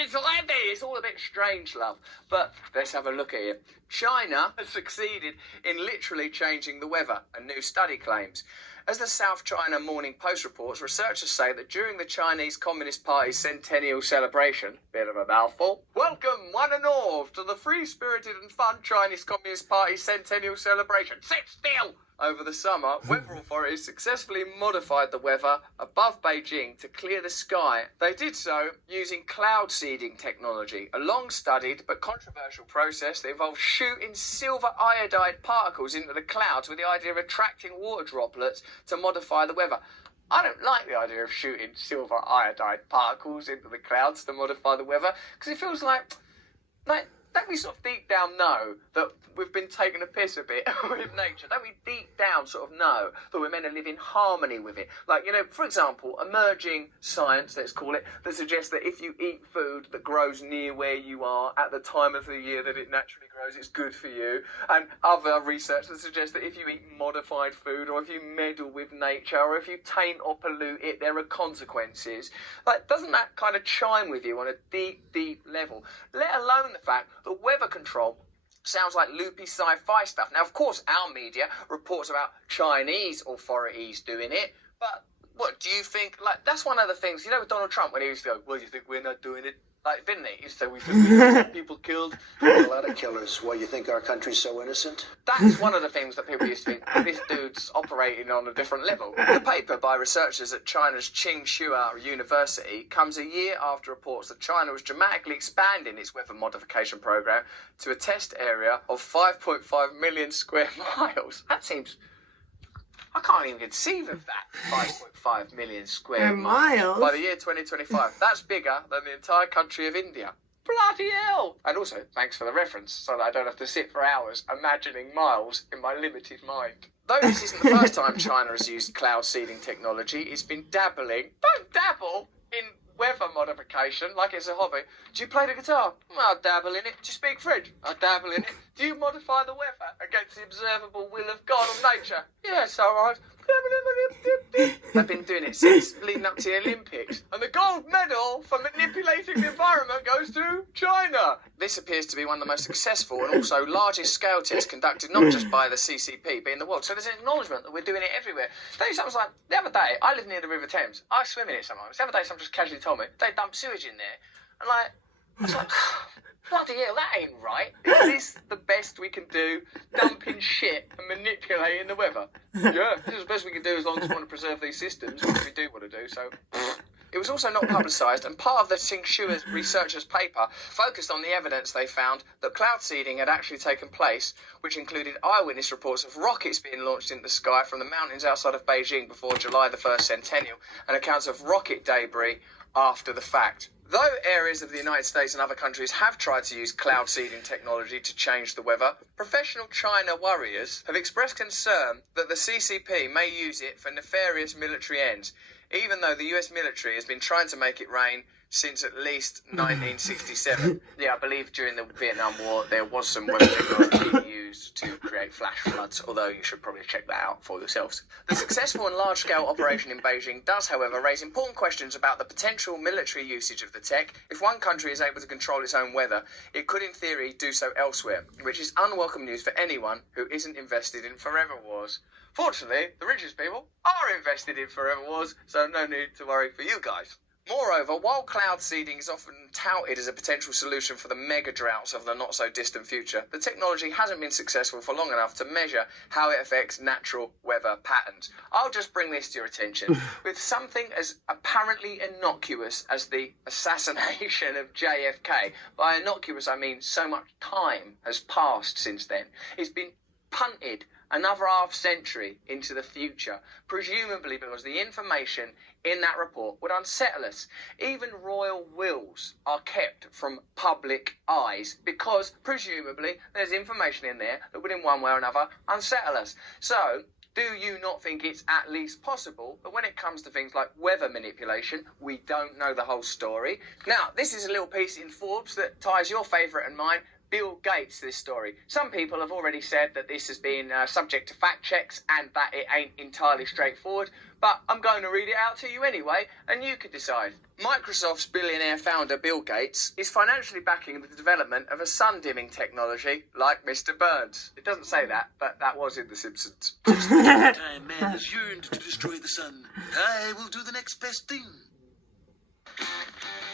it's ready. It's all a bit strange, love. But let's have a look at it. China has succeeded in literally changing the weather, a new study claims. As the South China Morning Post reports, researchers say that during the Chinese Communist Party's centennial celebration, bit of a mouthful, welcome one and all to the free-spirited and fun Chinese Communist Party's centennial celebration. Sit still! Over the summer, weather authorities successfully modified the weather above Beijing to clear the sky. They did so using cloud seeding technology, a long-studied but controversial process that involves shooting silver iodide particles into the clouds with the idea of attracting water droplets to modify the weather. I don't like the idea of shooting silver iodide particles into the clouds to modify the weather, because it feels like don't we sort of deep down know that we've been taking a piss a bit with nature? Don't we deep down sort of know that we're meant to live in harmony with it? Like, you know, for example, emerging science, let's call it, that suggests that if you eat food that grows near where you are at the time of the year that it naturally grows, it's good for you. And other research that suggests that if you eat modified food, or if you meddle with nature, or if you taint or pollute it, there are consequences. Like, doesn't that kind of chime with you on a deep, deep level? Let alone the fact that weather control sounds like loopy sci-fi stuff. Now, of course, our media reports about Chinese authorities doing it, but what do you think? Like, that's one of the things, you know, with Donald Trump, when he used to go, well, you think we're not doing it? Like, didn't he? He used to say, we think people killed. A lot of killers. Why, you think our country's so innocent? That's one of the things that people used to think, this dude's operating on a different level. The paper by researchers at China's Tsinghua University comes a year after reports that China was dramatically expanding its weather modification program to a test area of 5.5 million square miles. That seems... I can't even conceive of that. 5.5 million square miles. By the year 2025. That's bigger than the entire country of India. Bloody hell! And also, thanks for the reference, so that I don't have to sit for hours imagining miles in my limited mind. Though this isn't the first time China has used cloud seeding technology, it's been dabbling. Don't dabble in weather modification like it's a hobby. Do you play the guitar? I'll dabble in it. Do you speak French? I'll dabble in it. Do you modify the weather against the observable will of God or nature? Yes, alright. I've been doing it since leading up to the Olympics. And the gold medal for manipulating the environment goes to China. This appears to be one of the most successful and also largest scale tests conducted not just by the CCP but in the world. So there's an acknowledgement that we're doing it everywhere. Tell you something, like the other day, I live near the River Thames. I swim in it sometimes. The other day, someone just casually told me they dump sewage in there. And like, I was like, bloody hell, that ain't right. Is this the best we can do? Dumping shit and manipulating the weather? Yeah, this is the best we can do as long as we want to preserve these systems, which we do want to do, so... It was also not publicised, and part of the Tsinghua researchers' paper focused on the evidence they found that cloud seeding had actually taken place, which included eyewitness reports of rockets being launched into the sky from the mountains outside of Beijing before July the 1st centennial, and accounts of rocket debris after the fact. Though areas of the United States and other countries have tried to use cloud seeding technology to change the weather, professional China warriors have expressed concern that the CCP may use it for nefarious military ends, even though the US military has been trying to make it rain since at least 1967. Yeah, I believe during the Vietnam War there was some weather technology used to create flash floods, although you should probably check that out for yourselves. The successful and large-scale operation in Beijing does, however, raise important questions about the potential military usage of the tech. If one country is able to control its own weather, it could in theory do so elsewhere, which is unwelcome news for anyone who isn't invested in forever wars. Fortunately, the richest people are invested in forever wars, so no need to worry for you guys. Moreover, while cloud seeding is often touted as a potential solution for the mega droughts of the not-so-distant future, the technology hasn't been successful for long enough to measure how it affects natural weather patterns. I'll just bring this to your attention. With something as apparently innocuous as the assassination of JFK, by innocuous I mean so much time has passed since then, it's been punted another half century into the future, presumably because the information in that report would unsettle us. Even royal wills are kept from public eyes because, presumably, there's information in there that would in one way or another unsettle us. So, do you not think it's at least possible that when it comes to things like weather manipulation, we don't know the whole story? Now, this is a little piece in Forbes that ties your favourite and mine Bill Gates, this story. Some people have already said that this has been subject to fact checks and that it ain't entirely straightforward, but I'm going to read it out to you anyway, and you could decide. Microsoft's billionaire founder Bill Gates is financially backing the development of a sun-dimming technology like Mr. Burns. It doesn't say that, but that was in The Simpsons. Time man has yearned to destroy the sun. I will do the next best thing.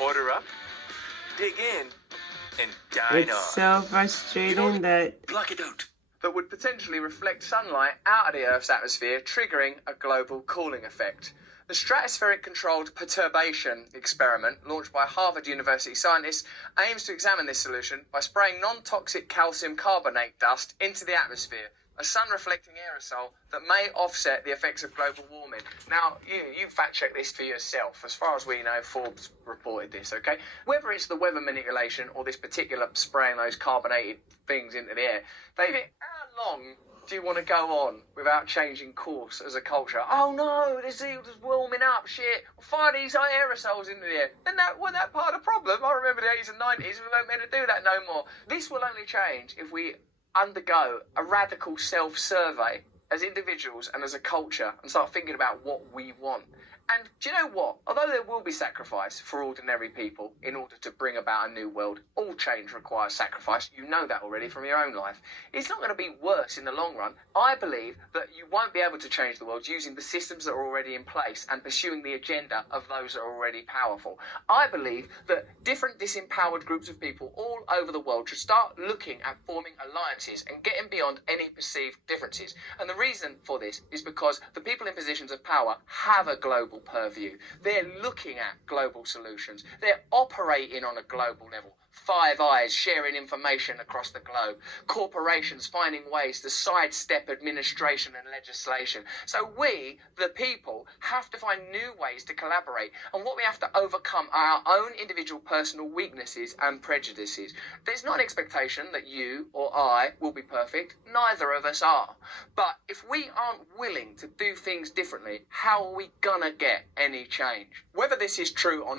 Order up, dig in, and dine It's so frustrating that Block it out. That would potentially reflect sunlight out of the Earth's atmosphere, triggering a global cooling effect. The stratospheric controlled perturbation experiment, launched by Harvard University scientists, aims to examine this solution by spraying non-toxic calcium carbonate dust into the atmosphere, a sun-reflecting aerosol that may offset the effects of global warming. Now, you fact-check this for yourself. As far as we know, Forbes reported this, okay? Whether it's the weather manipulation or this particular spraying those carbonated things into the air, David, how long do you want to go on without changing course as a culture? Oh no, this is warming up, shit. Fire these aerosols into the air. Then wasn't that part of the problem? I remember the 80s and 90s, we weren't meant to do that no more. This will only change if we undergo a radical self-survey as individuals and as a culture and start thinking about what we want. And do you know what? Although there will be sacrifice for ordinary people in order to bring about a new world, all change requires sacrifice. You know that already from your own life. It's not going to be worse in the long run. I believe that you won't be able to change the world using the systems that are already in place and pursuing the agenda of those that are already powerful. I believe that different disempowered groups of people all over the world should start looking at forming alliances and getting beyond any perceived differences. And the reason for this is because the people in positions of power have a global purview. They're looking at global solutions. They're operating on a global level. Five Eyes sharing information across the globe. Corporations finding ways to sidestep administration and legislation. So we, the people, have to find new ways to collaborate. And what we have to overcome are our own individual personal weaknesses and prejudices. There's not an expectation that you or I will be perfect. Neither of us are. But if we aren't willing to do things differently, how are we gonna get any change? Whether this is true or